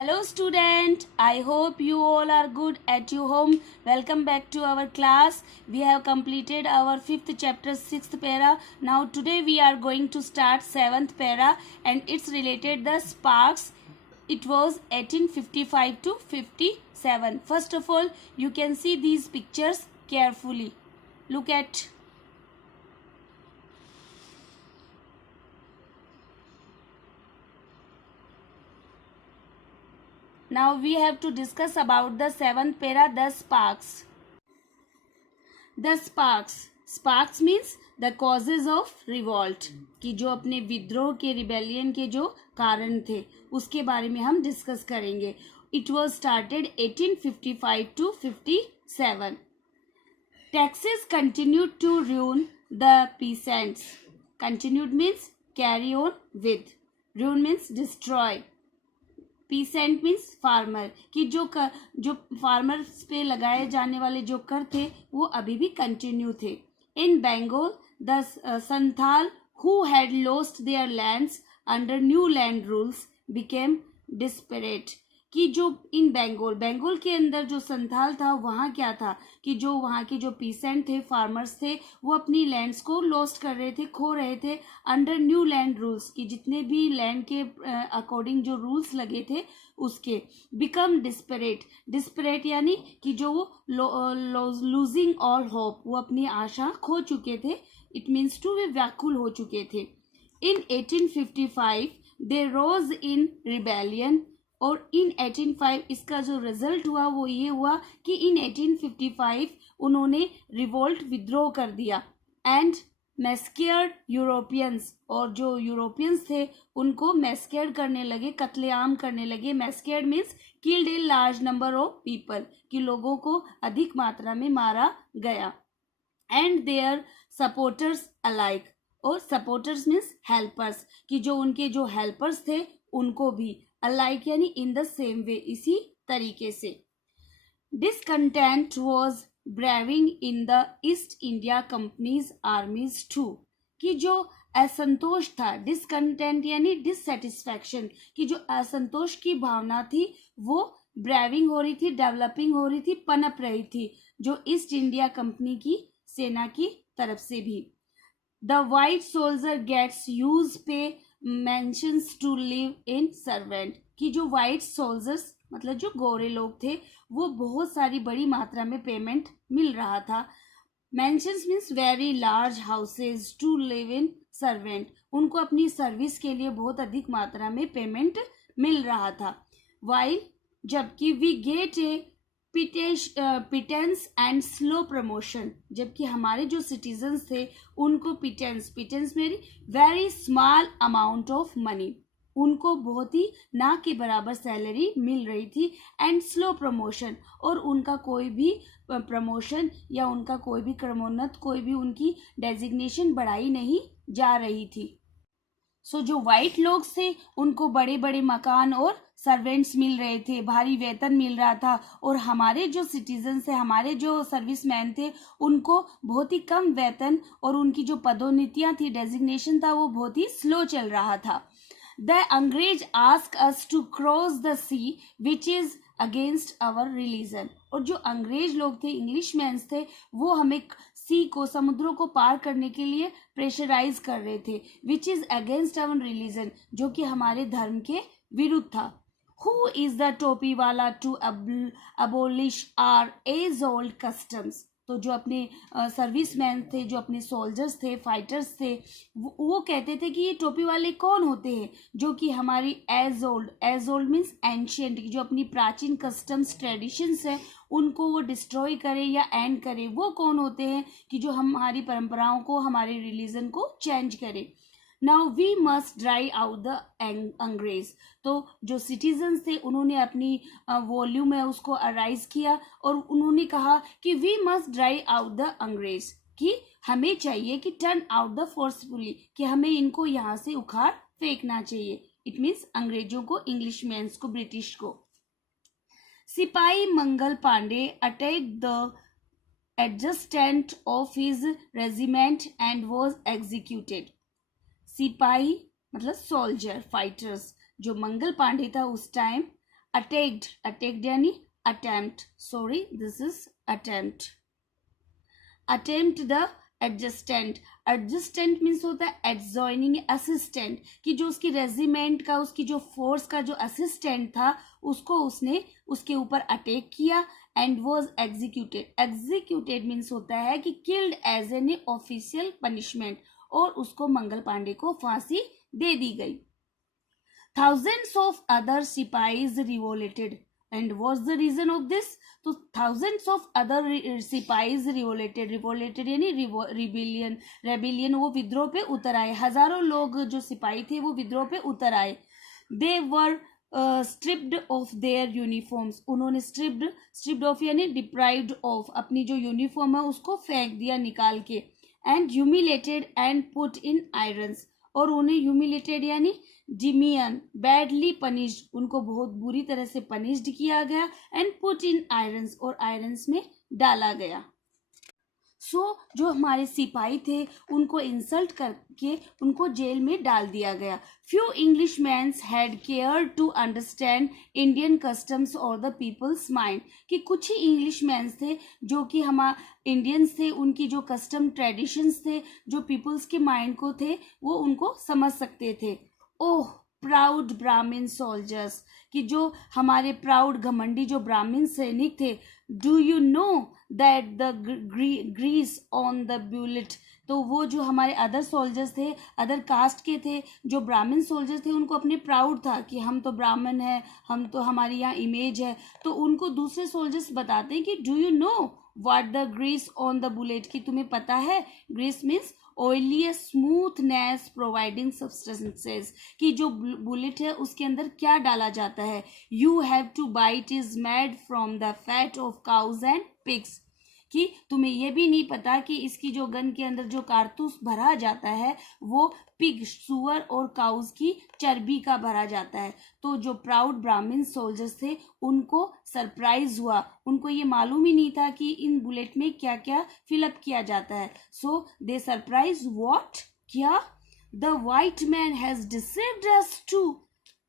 Hello student, I hope you all are good at your home. Welcome back to our class. We have completed our 5th chapter 6th para. Now today we are going to start 7th para and it's related the sparks. It was 1855 to 57. First of all, you can see these pictures carefully. Look at. Now we have to discuss about the 7th para, the sparks. The sparks means the causes of revolt, कि जो अपने विद्रोह के rebellion के जो कारण थे उसके बारे में हम डिस्कस करेंगे. It was started 1855 to 57. Taxes continued to ruin the peasants. Continued means carry on with. Ruin means destroy. Pheasant means farmer, कि जो फार्मर्स पे लगाए जाने वाले जो कर थे वो अभी भी कंटिन्यू थे. In Bengal the Santhal who had lost their lands under new land rules became desperate, कि जो इन बंगाल के अंदर जो संथाल था वहाँ क्या था कि जो वहाँ के जो पीसेंट थे, फार्मर्स थे, वो अपनी लैंड्स को लॉस्ट कर रहे थे, खो रहे थे अंडर न्यू लैंड रूल्स, कि जितने भी लैंड के अकॉर्डिंग जो रूल्स लगे थे उसके. बिकम डिस्परेट यानी कि जो वो लूजिंग ऑल होप, वो अपनी आशा खो चुके थे. इट मीन्स टू वे व्याकुल हो चुके थे. इन 1855 दे रोज इन रिबेलियन, और इन 1805 इसका जो रिजल्ट हुआ वो ये हुआ कि इन 1855 उन्होंने रिवोल्ट विद्रोह कर दिया. एंड मैस्केयर्ड यूरोपियंस, और जो यूरोपियंस थे उनको मैस्केयर्ड करने लगे, कत्लेआम करने लगे. Massacred means killed a large number of people, कि लोगों को अधिक मात्रा में मारा गया. एंड देयर सपोर्टर्स अलाइक, और सपोर्टर्स मीन्स हेल्पर्स, कि जो उनके जो हेल्पर्स थे उनको भी अलाइक यानी इन द सेम वे, इसी तरीके से. Discontent was brewing in the East India company's armies too, कि जो असंतोष था, डिसकंटेंट यानी डिससेटिस्फैक्शन, कि जो असंतोष की भावना थी वो ब्रेविंग हो रही थी, डेवलपिंग हो रही थी, पनप रही थी जो ईस्ट इंडिया कंपनी की सेना की तरफ से भी. The white soldier gets huge pay mansions to live in servant, कि जो वाइट सोल्जर्स मतलब जो गोरे लोग थे वो बहुत सारी बड़ी मात्रा में पेमेंट मिल रहा था. Mansions means very large houses to live in servant, उनको अपनी सर्विस के लिए बहुत अधिक मात्रा में पेमेंट मिल रहा था. वाइल जबकि we get a pittance and slow promotion, जबकि हमारे जो सिटीजन्स थे उनको पिटेंस मेरी very small amount of money, उनको बहुत ही ना के बराबर सैलरी मिल रही थी. एंड स्लो प्रमोशन, और उनका कोई भी प्रमोशन या उनका कोई भी क्रमोन्नत, कोई भी उनकी डेजिग्नेशन बढ़ाई नहीं जा रही थी. सो जो वाइट लोग थे उनको बड़े बड़े मकान और सर्वेंट्स मिल रहे थे, भारी वेतन मिल रहा था, और हमारे जो सिटीजन थे, हमारे जो सर्विसमैन थे, उनको बहुत ही कम वेतन और उनकी जो पदोन्नतियां थी, डेजिग्नेशन था, वो बहुत ही स्लो चल रहा था. द अंग्रेज ask us to cross the sea which is against our religion, और जो अंग्रेज लोग थे, इंग्लिश मैन्स थे, वो हमें सी को, समुद्रों को पार करने के लिए प्रेशराइज कर रहे थे. Which is against our religion, जो कि हमारे धर्म के विरुद्ध था. हु इज द टोपी वाला to abolish our age old customs, तो जो अपने सर्विसमैन थे, जो अपने सोल्जर्स थे, फाइटर्स थे, वो कहते थे कि ये टोपी वाले कौन होते हैं जो कि हमारी एज ओल्ड मीन्स एंशियंट, जो अपनी प्राचीन कस्टम्स ट्रेडिशंस है उनको वो डिस्ट्रॉय करे या एंड करे. वो कौन होते हैं कि जो हमारी परंपराओं को, हमारे रिलीजन को चेंज करे. Now we must drive out the अंग्रेज, तो जो सिटीजन्स थे उन्होंने अपनी वॉल्यूम है उसको अराइज किया और उन्होंने कहा कि we must drive out the अंग्रेज, कि हमें चाहिए कि टर्न आउट द फोर्सफुली, कि हमें इनको यहाँ से उखाड़ फेंकना चाहिए. इट मीन्स अंग्रेजों को, इंग्लिश मैन्स को, ब्रिटिश को. सिपाही Mangal Pandey attack the adjutant of his regiment and was executed. सिपाही मतलब सोल्जर, फाइटर्स, जो मंगल पांडे था उस टाइम अटैक्ड यानी attempt, sorry this is attempt. Attempt the adjacent, adjacent means होता है एडजॉइनिंग असिस्टेंट, कि जो उसकी रेजिमेंट का, उसकी जो फोर्स का जो असिस्टेंट था उसको उसने उसके ऊपर अटैक किया and was executed. Executed means होता है कि killed as an official punishment, और उसको मंगल पांडे को फांसी दे दी गई। Thousands of other सिपाहीज revolted and was the reason of this, तो थाउजेंड्स ऑफ अदर सिपाहीज रिवोलेटेड यानी रिबिलियन, रेबिलियन, वो विद्रोह पे उतर आए। हजारों लोग जो सिपाही थे वो विद्रोह पे उतर आए। दे वर स्ट्रिप्ड ऑफ देयर यूनिफॉर्म्स, उन्होंने स्ट्रिप्ड ऑफ यानी डिप्राइव्ड ऑफ, अपनी जो यूनिफॉर्म है उसको फेंक दिया निकाल के। And humiliated and put in irons, और उन्हें ह्यूमिलेटेड यानी डिमियन, बैडली पनिश्ड, उनको बहुत बुरी तरह से पनिश्ड किया गया। एंड पुट इन आयरन्स, और आयरन्स में डाला गया। जो हमारे सिपाही थे उनको इंसल्ट करके उनको जेल में डाल दिया गया। Few English mans had care to understand Indian customs और द पीपल्स माइंड, कि कुछ ही इंग्लिश मैन्स थे जो कि हमारे इंडियंस थे, उनकी जो कस्टम ट्रेडिशंस थे, जो पीपल्स के माइंड को थे, वो उनको समझ सकते थे। ओह प्राउड ब्राह्मण सोल्जर्स, कि जो हमारे प्राउड घमंडी जो ब्राह्मण सैनिक थे। Do you know that the grease on the bullet, तो वो जो हमारे अदर सोल्जर्स थे, अदर कास्ट के थे, जो ब्राह्मण सोल्जर्स थे, उनको अपने प्राउड था कि हम तो ब्राह्मण हैं, हम तो, हमारी यहाँ इमेज है। तो उनको दूसरे सोल्जर्स बताते हैं कि do you know what the grease on the bullet, कि तुम्हें पता है grease means oily smoothness providing substances, कि जो बुलेट है उसके अंदर क्या डाला जाता है। You have to bite is made from the fat of cows and pigs, कि तुम्हें यह भी नहीं पता कि इसकी जो गन के अंदर जो कारतूस भरा जाता है वो पिग, सुअर और काउज की चर्बी का भरा जाता है। तो जो प्राउड ब्राह्मण सोल्जर्स थे उनको सरप्राइज हुआ, उनको ये मालूम ही नहीं था कि इन बुलेट में क्या क्या फिलअप किया जाता है। सो दे सरप्राइज व्हाट, क्या, the white man has deceived us too,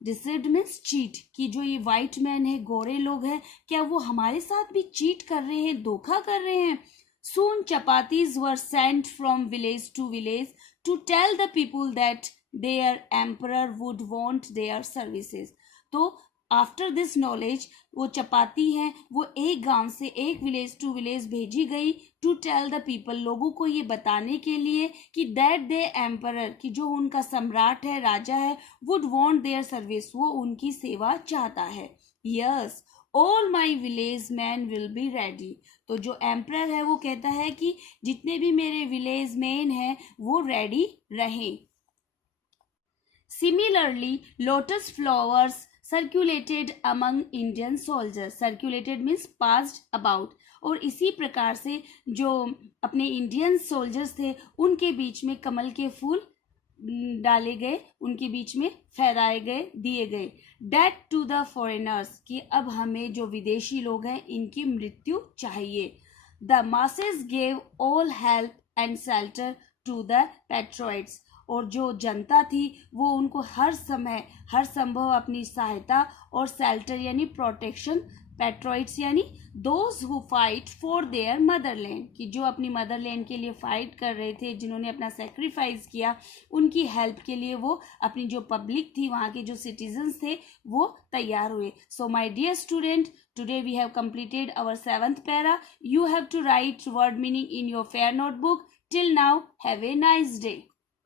deceived means cheat, कि जो ये वाइट मैन है, गोरे लोग हैं, क्या वो हमारे साथ भी चीट कर रहे हैं, धोखा कर रहे हैं। Soon chapatis were sent from village to village to tell the people that their emperor would want their services. तो आफ्टर दिस नॉलेज वो चपाती हैं, वो एक गांव से एक विलेज टू विलेज भेजी गई टू टेल द पीपल, लोगों को ये बताने के लिए कि दैट दे एम्परर, कि जो उनका सम्राट है, राजा है, वुड वांट देयर सर्विस, वो उनकी सेवा चाहता है। Yes all my village man will be ready, तो जो एम्परर है वो कहता है कि जितने भी मेरे विलेज मैन हैं वो रेडी रहें। Similarly lotus flowers circulated among Indian soldiers, circulated means passed about, और इसी प्रकार से जो अपने इंडियन सोल्जर्स थे उनके बीच में कमल के फूल डाले गए, उनके बीच में फहराए गए, दिए गए। डेथ टू द फॉरेनर्स, कि अब हमें जो विदेशी लोग हैं इनकी मृत्यु चाहिए। The masses gave all help and shelter to the patriots, और जो जनता थी वो उनको हर समय हर संभव अपनी सहायता और शेल्टर यानी प्रोटेक्शन, पेट्रोइट्स यानी those who fight for their Motherland, कि जो अपनी मदरलैंड के लिए फाइट कर रहे थे, जिन्होंने अपना सेक्रीफाइस किया, उनकी हेल्प के लिए वो अपनी जो पब्लिक थी, वहाँ के जो सिटीजन्स थे, वो तैयार हुए। So my dear student, today we have completed our 7th para. You have to write word meaning in your fair notebook. Till now, have a nice day.